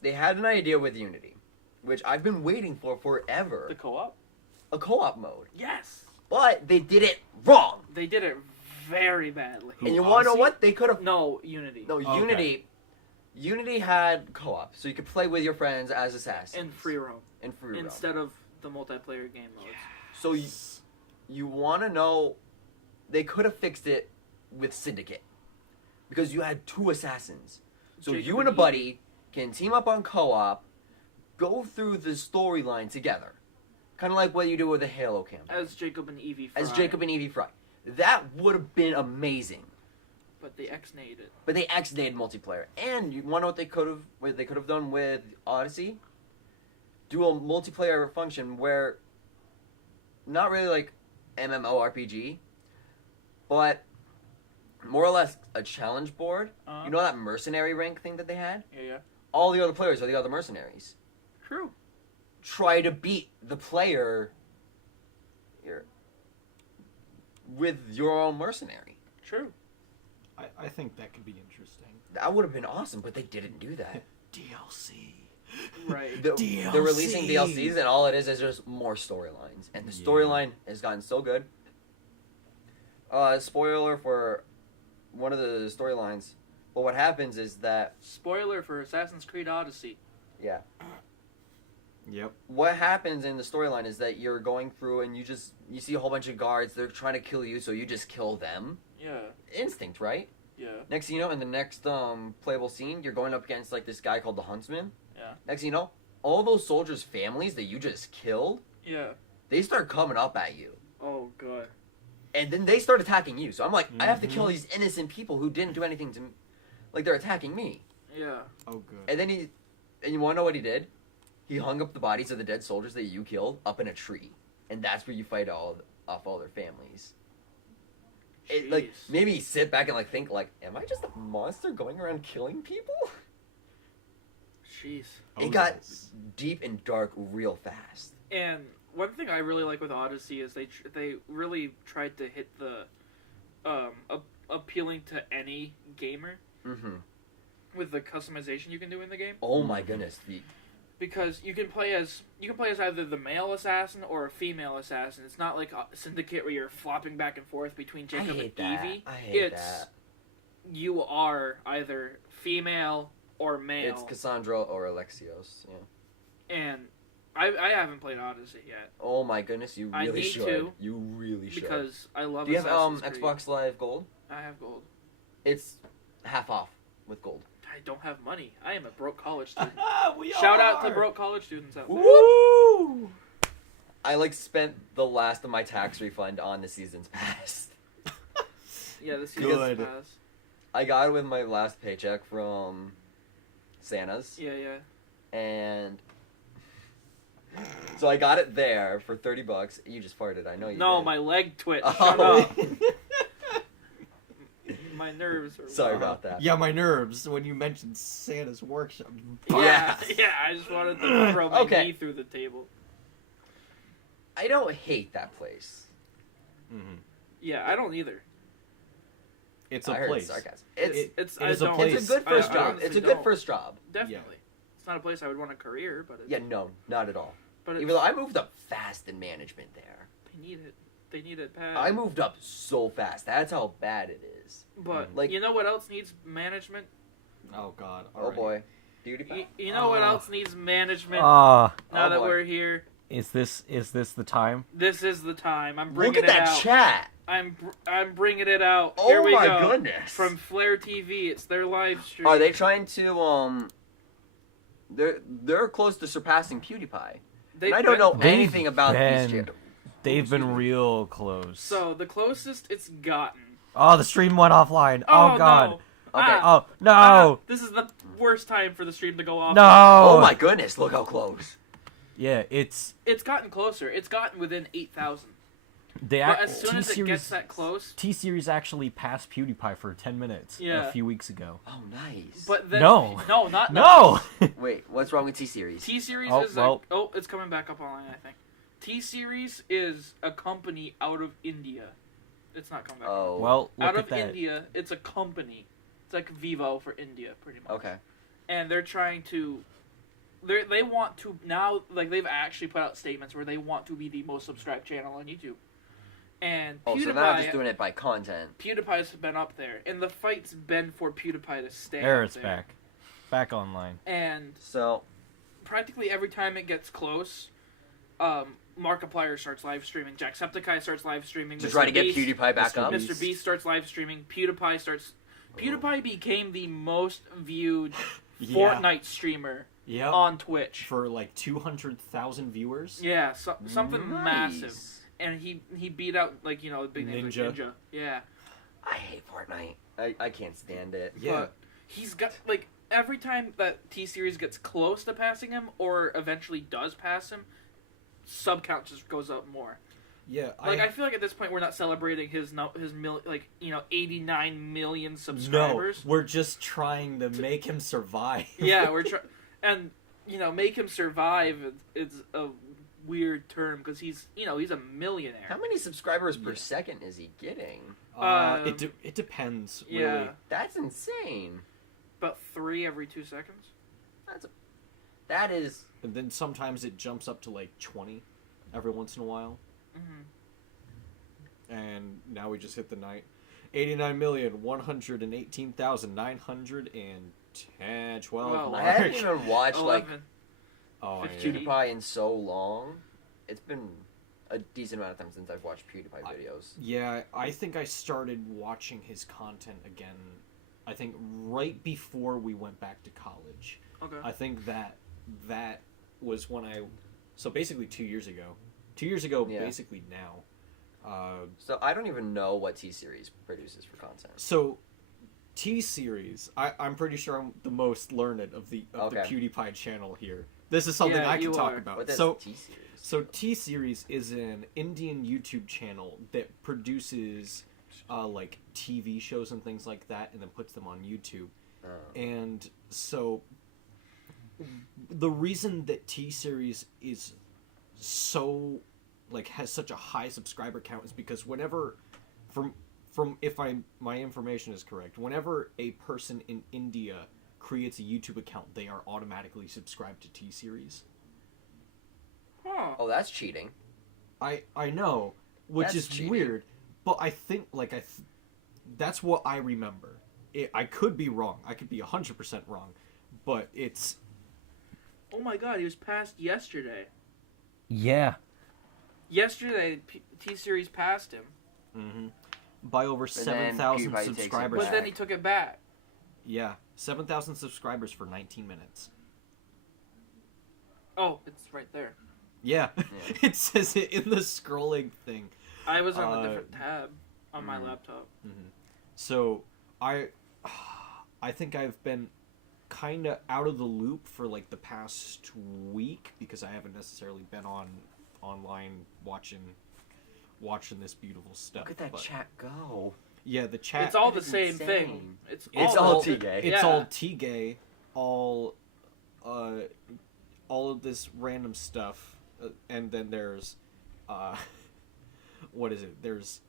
they had an idea with Unity, which I've been waiting for forever. The co-op. A co-op mode, Yes, but they did it wrong. they did it very badly. And you want to know Odyssey? what? They could have. No, Unity. No, Okay. Unity had co-op, so you could play with your friends as assassins. And free roam And free roam. instead of the multiplayer game modes. So you want to know? They could have fixed it with Syndicate, because you had 2 assassins. So Jacob you and a and buddy can team up on co-op, go through the storyline together, kind of like what you do with the Halo campaign. As Jacob and Evie Fry. As Jacob and Evie Fry. That would have been amazing. But they ex-nayed it. But they ex-nayed multiplayer. And you want to know what they could have done with Odyssey? Do a multiplayer function where, not really like MMORPG, but more or less a challenge board. Uh-huh. You know that mercenary rank thing that they had? Yeah. All the other players are the other mercenaries. True. Try to beat the player with your own mercenary. True. I think that could be interesting. That would have been awesome, but they didn't do that. DLC. Right. They're releasing DLCs, and all it is just more storylines. And the Yeah. storyline has gotten so good. Spoiler for one of the storylines. But what happens is that, Spoiler for Assassin's Creed Odyssey. yeah, Yep. what happens in the storyline is that you're going through and you see a whole bunch of guards. They're trying to kill you, so you just kill them. Yeah. Instinct, right? Yeah. Next thing you know, in the next playable scene, you're going up against like this guy called the Huntsman. Yeah. Next thing you know, all those soldiers' families that you just killed, Yeah. they start coming up at you. Oh god. And then they start attacking you. So I'm like, I have to kill these innocent people who didn't do anything to me. Like, they're attacking me. Yeah. Oh, good. And then and you want to know what he did? He hung up the bodies of the dead soldiers that you killed up in a tree. And that's where you fight off all their families. Like, maybe sit back and, like, think, like, am I just a monster going around killing people? Jeez. It got deep and dark real fast. And one thing I really like with Odyssey is they really tried to hit the appealing to any gamer with the customization you can do in the game. Oh my goodness, because you can play as either the male assassin or a female assassin. It's not like Syndicate where you're flopping back and forth between Jacob and Evie. I hate that. You are either female or male. It's Cassandra or Alexios, yeah. And I haven't played Odyssey yet. Oh my goodness, you really should. To, you really should. Because I love Do you have Assassin's Creed. Xbox Live Gold? I have gold. It's half off with gold. I don't have money. I am a broke college student. We Shout are. out to broke college students out there. Woo! I spent the last of my tax refund on the season's pass. Yeah, the season's pass. I got it with my last paycheck from Santa's. Yeah, yeah. And so I got it there for $30. You just farted. I know you. No, did. my leg twitched. Oh. Shut up. My nerves are. Sorry about that. Yeah, my nerves when you mentioned Santa's workshop. Yeah, I just wanted to throw my Okay. knee through the table. I don't hate that place. Yeah, I don't either. It's a I heard place. sarcasm. It is a It's place. a good first I job. honestly It's a good don't. first job. Definitely. It's not a place I would want a career, but it's, Yeah, no, not at all. but Even though I moved up fast in management there. they need it. They need it bad. I moved up so fast. That's how bad it is. But Like- you know what else needs management? Oh God. Oh Alright. boy. PewDiePie. You know what else needs management? Ah, now Oh, that boy. we're here, is this the time? this is the time. I'm bringing Look at it that out. chat. I'm bringing it out. Oh Here we my go. goodness. From Flare TV, it's their live stream. Are they trying to They're close to surpassing PewDiePie. And I don't know anything about these channels. They've been real close. So the closest it's gotten. Oh, the stream went offline. Oh, God. No. Okay. Oh no. This is the worst time for the stream to go off. No. Oh my goodness, look how close. Yeah, it's gotten closer. It's gotten within 8,000. they. But as soon as it gets that close, T-Series actually passed PewDiePie for 10 minutes Yeah. a few weeks ago. Oh nice. but then No. not No. Wait, what's wrong with T-Series? T-Series Oh, is well. it's coming back up online, I think. T-Series is a company out of India. It's not coming back. Oh. Well, look Out at of that. India, it's a company. It's like Vivo for India, pretty much. Okay. And they're trying to. They want to now, like they've actually put out statements where they want to be the most subscribed channel on YouTube. And Oh, PewDiePie, so they're not just doing it by content. PewDiePie's been up there, and the fight's been for PewDiePie to stay. There, up it's back online. And So practically every time it gets close, Markiplier starts live streaming, Jacksepticeye starts live streaming, to Mr. try to get Beast- PewDiePie back up. Mr. Beast starts live streaming, PewDiePie became the most viewed Fortnite streamer Yep. on Twitch. For like 200,000 viewers. Yeah, something Nice. massive. And he beat out, like, you know, the big name like Ninja. Ninja. Yeah. I hate Fortnite. I can't stand it. Yeah. But he's got, like, every time that T-Series gets close to passing him, or eventually does pass him, sub count just goes up more. Yeah. Like, I feel like at this point we're not celebrating his 89 million subscribers. No, we're just trying to make him survive. Yeah, we're trying, and you know, make him survive. It's a weird term because he's a millionaire. How many subscribers per second is he getting? It depends. Yeah, Really. That's insane. about 3 every 2 seconds. That is. And then sometimes it jumps up to like 20 every once in a while. Mm-hmm. And now we just hit the night. 89,118,910, 12 Well, I haven't mark. even watched 11. Oh, 15. yeah. PewDiePie in so long. It's been a decent amount of time since I've watched PewDiePie videos. Yeah, I think I started watching his content again I think right before we went back to college. Okay. I think that was when so basically 2 years ago. 2 years ago, basically now. So I don't even know what T-Series produces for content. So T-Series, I'm pretty sure I'm the most learned of the PewDiePie channel here. This is something I can talk about. What so T-Series? So T-Series is an Indian YouTube channel that produces like TV shows and things like that, and then puts them on YouTube. And so the reason that T-Series is so like has such a high subscriber count is because whenever from if my information is correct, whenever a person in India creates a YouTube account, they are automatically subscribed to T-Series. Huh. Oh, that's cheating. I know, which That's is cheating. weird, but I think that's what I remember. I could be wrong. I could be 100% wrong, but it's. Oh my god, he was passed yesterday. Yeah. Yesterday, T-Series passed him. Mm-hmm. By over then 7,000 PewDiePie takes it subscribers. But then he took it back. Yeah, 7,000 subscribers for 19 minutes. Oh, it's right there. Yeah, it says it in the scrolling thing. I was on a different tab on my laptop. Mm-hmm. So I think I've been kind of out of the loop for like the past week because I haven't necessarily been online watching this beautiful stuff. Look at that chat go. Yeah, the chat. It's all the is same insane. thing. It's all T-gay. It's all T-gay. All of this random stuff, and then there's, what is it? There's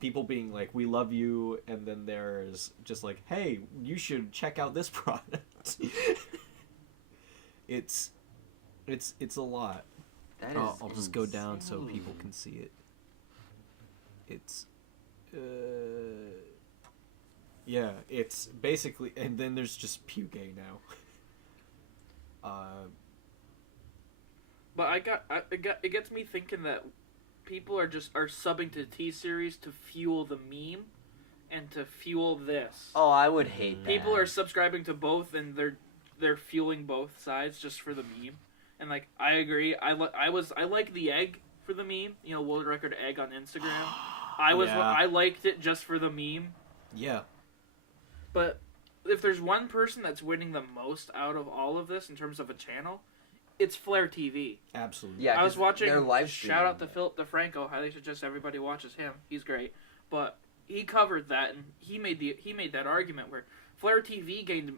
people being like, "We love you," and then there's just like, "Hey, you should check out this product." It's a lot. That is I'll just go down so people can see it. It's, yeah, it's basically, and then there's just PewGay now. But it gets me thinking that people are subbing to T-Series to fuel the meme and to fuel this. Oh, I would hate that. People are subscribing to both, and they're fueling both sides just for the meme. And like, I agree. I like the egg for the meme. You know, world record egg on Instagram. I liked it just for the meme. Yeah. But if there's one person that's winning the most out of all of this in terms of a channel, it's Flare TV. Absolutely. Yeah, I was watching. their live Shout out to streaming Philip DeFranco. Highly suggest everybody watches him. He's great. But he covered that, and he made that argument where Flare TV gained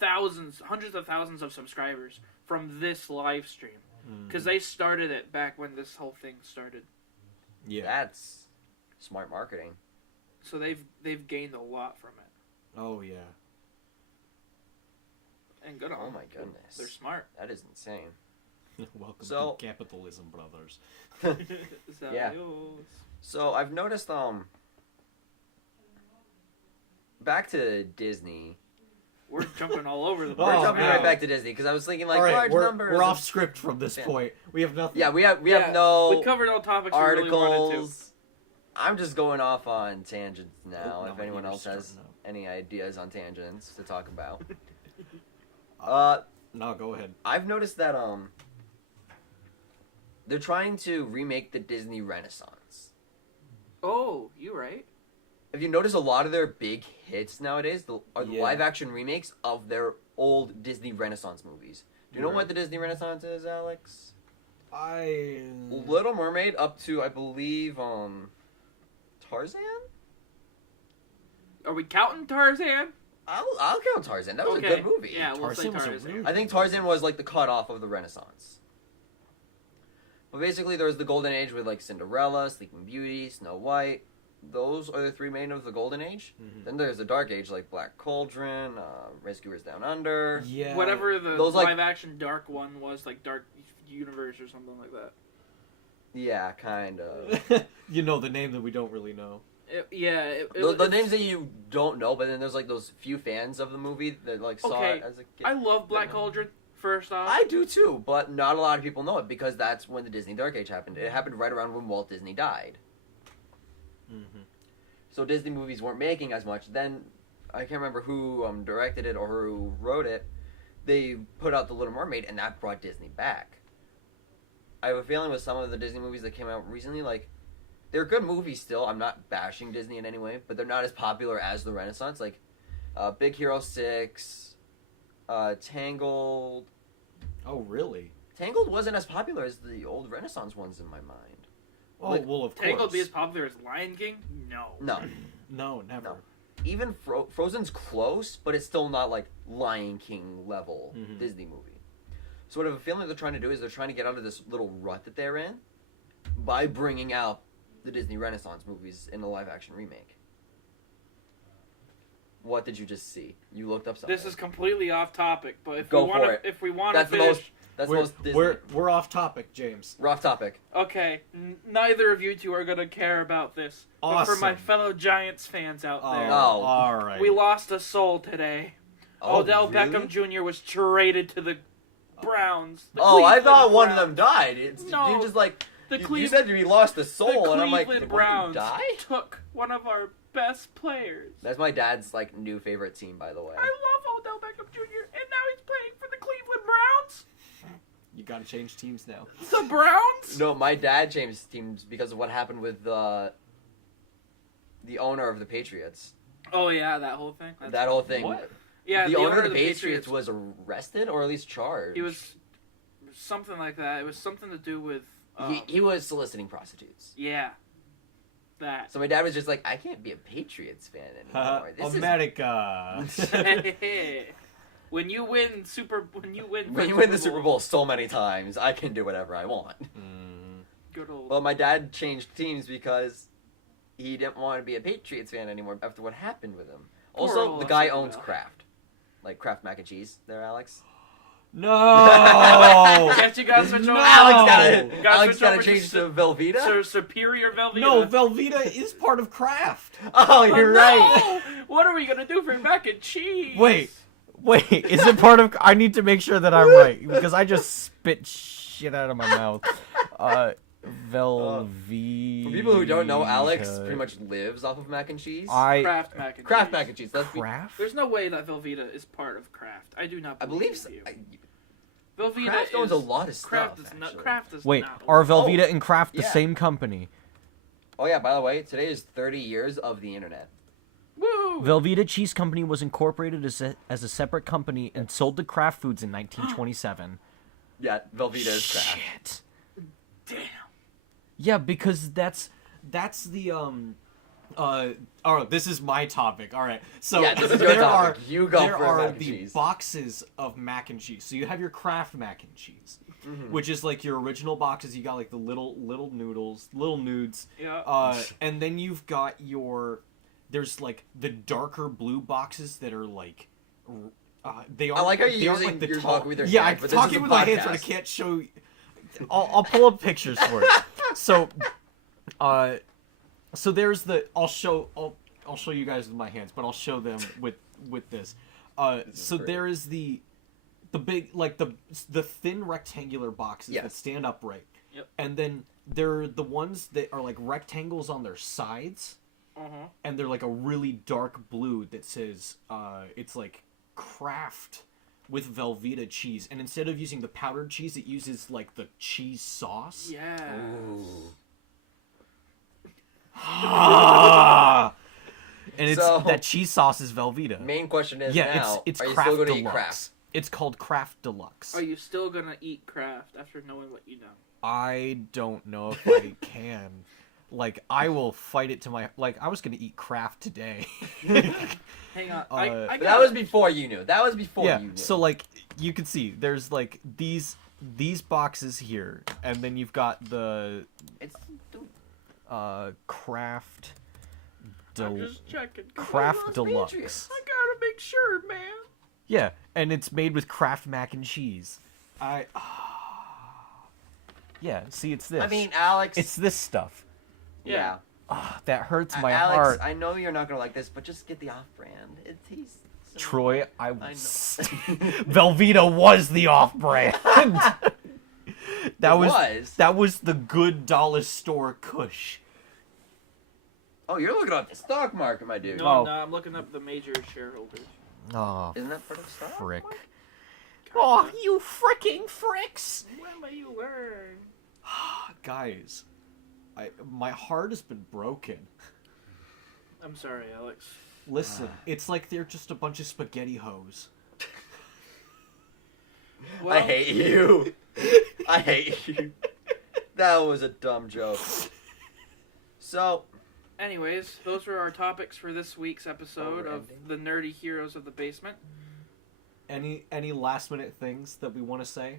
hundreds of thousands of subscribers from this live stream because they started it back when this whole thing started. Yeah. That's smart marketing. So they've gained a lot from it. Oh yeah. And good on Oh them. my goodness. They're smart. That is insane. Welcome So- to capitalism, brothers. Yeah. So I've noticed back to Disney. We're jumping all over the We're place. jumping now. right back to Disney because I was thinking like All right, large numbers. we're of- off script from this point. We have nothing. Yeah, we have no We covered all topics we really wanted to. articles. I'm just going off on tangents now. Oh, if my anyone ears else has starting up. any ideas on tangents to talk about. No, go ahead. I've noticed that they're trying to remake the Disney Renaissance. Oh, you right. If you notice, a lot of their big hits nowadays are the Yeah. live action remakes of their old Disney Renaissance movies. Do you know Right. what the Disney Renaissance is, Alex? I Little Mermaid up to, I believe, Tarzan? Are we counting Tarzan? I'll count Tarzan. That was a good movie. Yeah, we'll say Tarzan was a Tarzan. really- I think Tarzan was like the cutoff of the Renaissance. But basically, there was the Golden Age with like Cinderella, Sleeping Beauty, Snow White. Those are the three main of the Golden Age. Mhm. Then there's the Dark Age, like Black Cauldron, Rescuers Down Under. Yeah. Whatever the Those, like- live action dark one was, like Dark Universe or something like that. Yeah, kind of. You know the name that we don't really know. The names that you don't know, but then there's like those few fans of the movie that like saw Okay, it as a kid. I love Black Cauldron. First off, I do too, but not a lot of people know it because that's when the Disney Dark Age happened. It happened right around when Walt Disney died. Mm-hmm. So Disney movies weren't making as much. Then I can't remember who directed it or who wrote it. They put out The Little Mermaid, and that brought Disney back. I have a feeling with some of the Disney movies that came out recently, like, they're good movies still. I'm not bashing Disney in any way, but they're not as popular as the Renaissance. Like, Big Hero 6, Tangled. Oh, really? Tangled wasn't as popular as the old Renaissance ones in my mind. Oh, like, well, of course. Tangled be as popular as Lion King? No. No, never. No. Even Frozen's close, but it's still not like Lion King level Disney movie. So what I have a feeling they're trying to do is they're trying to get out of this little rut that they're in by bringing out the Disney Renaissance movies in a live action remake. What did you just see? You looked up something. This is completely off topic, but if we want to That's finish... That's the most Disney. We're off topic, James. We're off topic. Okay, neither of you two are going to care about this. Awesome. But for my fellow Giants fans out there, all right. we lost a soul today. Odell really? Beckham Jr. was traded to the Browns. I thought one of them died. No, you just like the you said we lost a soul, and I'm like, Cleveland did one of them Browns die? took one of our best players. That's my dad's like new favorite team, by the way. I love Odell Beckham Jr. and now he's playing for the Cleveland Browns. You gotta change teams now. The Browns? No, my dad changed teams because of what happened with the owner of the Patriots. Oh yeah, that whole thing. That whole thing. What? Yeah, the owner of the Patriots was arrested or at least charged. He was something like that. It was something to do with. He was soliciting prostitutes. Yeah. That. So my dad was just like, I can't be a Patriots fan anymore. America. When you win the Super Bowl so many times, I can do whatever I want. Good old. Well, my dad changed teams because he didn't want to be a Patriots fan anymore after what happened with him. Also, the guy owns Kraft. Like Kraft mac and cheese there, Alex? No! Guess you gotta switch over. No! Alex gotta change to Velveeta? Superior Velveeta. No, Velveeta is part of Kraft. Oh, you're right. What are we gonna do for mac and cheese? Wait, is it part of... I need to make sure that I'm right, because I just spit shit out of my mouth. Velveeta... For people who don't know, Alex pretty much lives off of mac and cheese. Kraft mac and cheese. Kraft mac and cheese. Kraft? There's no way that Velveeta is part of Kraft. I do not believe so. you. Velveeta Kraft owns a lot of Kraft stuff, is not. actually. Kraft is Wait, not. are Velveeta and Kraft the yeah. same company? Oh yeah, by the way, today is 30 years of the internet. Woo! Velveeta Cheese Company was incorporated as a separate company and sold to Kraft Foods in 1927. Yeah, Velveeta is Kraft. Shit. Damn. Yeah, because that's the this is my topic. All right. So Yeah, this is your topic. You go there for are mac and the cheese. boxes of mac and cheese. So you have your Kraft mac and cheese, which is like your original boxes. You got like the little noodles, little nudes. Yeah. And then you've got there's like the darker blue boxes that are like they are. I like how you're using like you're tall. talking with your Yeah, hands, I'm but this is talking a with my hands, podcast. but I can't show. I'll pull up pictures for it. So there's I'll show you guys with my hands, but I'll show them with this. So great. there is the big like the thin rectangular boxes that stand upright. Yep. And then there are the ones that are like rectangles on their sides. And they're like a really dark blue that says it's like Kraft with Velveeta cheese, and instead of using the powdered cheese, it uses like the cheese sauce. Yeah. and So- that cheese sauce is Velveeta. Main question is Yeah, now, it's are you Kraft still going to eat Deluxe. Kraft? It's called Kraft Deluxe. Are you still gonna eat Kraft after knowing what you know? I don't know if I can. Like, I will fight it to my... Like, I was gonna eat Kraft today. Hang on. But that was before you knew. That was before Yeah, you knew. so, like, you can see, there's, like, these boxes here, and then you've got the... Kraft... I'm just checking. Kraft Deluxe. I gotta make sure, man. Yeah, and it's made with Kraft mac and cheese. Yeah, see, it's this. I mean, Alex... It's this stuff. Yeah. That hurts my Alex, heart. I know you're not going to like this, but just get the off-brand. It tastes... so Troy, good. I know. Velveeta was the off-brand. That was the good dollar store Kush. Oh, you're looking up the stock market, my dude. No, I'm looking up the major shareholders. Oh, Isn't that part of the stock? frick. Oh, you fricking fricks! When will you learn? Guys, my heart has been broken. I'm sorry, Alex. Listen, it's like they're just a bunch of spaghetti hoes. Well, I hate you. I hate you. That was a dumb joke. So, anyways, those were our topics for this week's episode of the Nerdy Heroes of the Basement. Any last minute things that we want to say?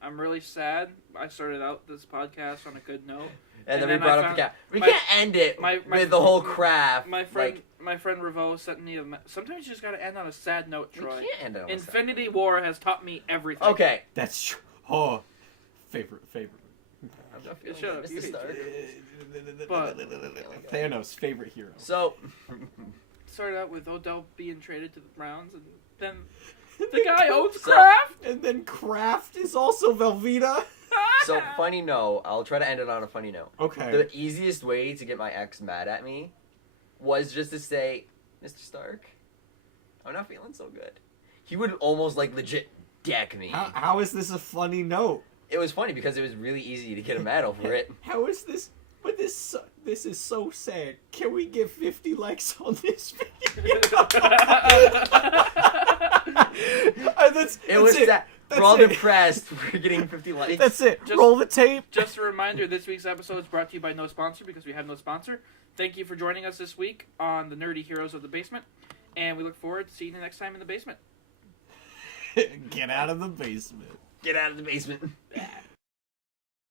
I'm really sad. I started out this podcast on a good note. And then we brought up the cat. We can't end it with the whole craft. My friend Revo sent me sometimes you just gotta end on a sad note, Troy. We can't end it on Infinity War has taught me everything. Okay. That's true. Oh, favorite. Shut up. But Thanos' favorite hero. So, started out with Odell being traded to the Browns, and then the guy owns Kraft. And then Kraft is also Velveeta. So, funny note. I'll try to end it on a funny note. Okay. The easiest way to get my ex mad at me was just to say, Mr. Stark, I'm not feeling so good. He would almost, legit deck me. How is this a funny note? It was funny because it was really easy to get him mad over it. How is this? But this is so sad. Can we get 50 likes on this video? We're all depressed. We're getting 50 likes. That's it. Roll the tape. Just a reminder, this week's episode is brought to you by no sponsor because we have no sponsor. Thank you for joining us this week on the Nerdy Heroes of the Basement, and we look forward to seeing you next time in the basement. Get out of the basement. Get out of the basement.